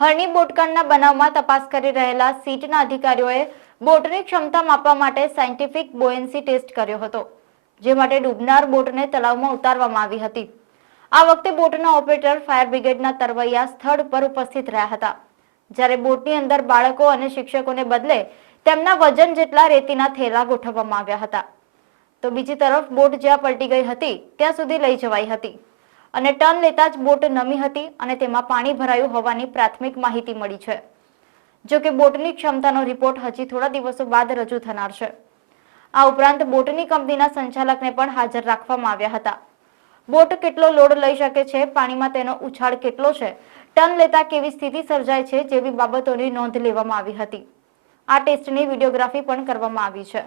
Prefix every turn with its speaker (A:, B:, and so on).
A: ફેની બોટકાંડના બનાવમાં તપાસ કરી રહેલા સીટના અધિકારીઓએ બોટની ક્ષમતા માપવા માટે સાયન્ટિફિક બોયન્સી ટેસ્ટ કર્યો હતો, જે માટે ડૂબનાર બોટને તળાવમાં ઉતારવામાં આવી હતી. આ વખતે બોટના ઓપરેટર ફાયર બ્રિગેડના તરવૈયા સ્થળ પર ઉપસ્થિત રહ્યા હતા. જ્યારે બોટની અંદર બાળકો અને શિક્ષકોને બદલે તેમના વજન જેટલા રેતીના થેલા ગોઠવવામાં આવ્યા હતા. તો બીજી તરફ બોટ જ્યાં પલટી ગઈ હતી, ત્યાં સુધી લઈ જવાઈ હતી. અને ટર્ન લેતા જ બોટ નમી હતી અને તેમાં પાણી ભરાયું હોવાની પ્રાથમિક માહિતી મળી છે. જો કે બોટની ક્ષમતાનો રિપોર્ટ હજી થોડા દિવસો બાદ રજૂ થનાર છે. આ ઉપરાંત બોટની કંપનીના સંચાલકને પણ હાજર રાખવામાં આવ્યા હતા. બોટ કેટલો લોડ લઈ શકે છે, પાણીમાં તેનો ઉછાળ કેટલો છે ટર્ન લેતા કેવી સ્થિતિ સર્જાય છે જેવી બાબતોની નોંધ લેવામાં આવી હતી. આ ટેસ્ટની વિડીયોગ્રાફી પણ કરવામાં આવી છે.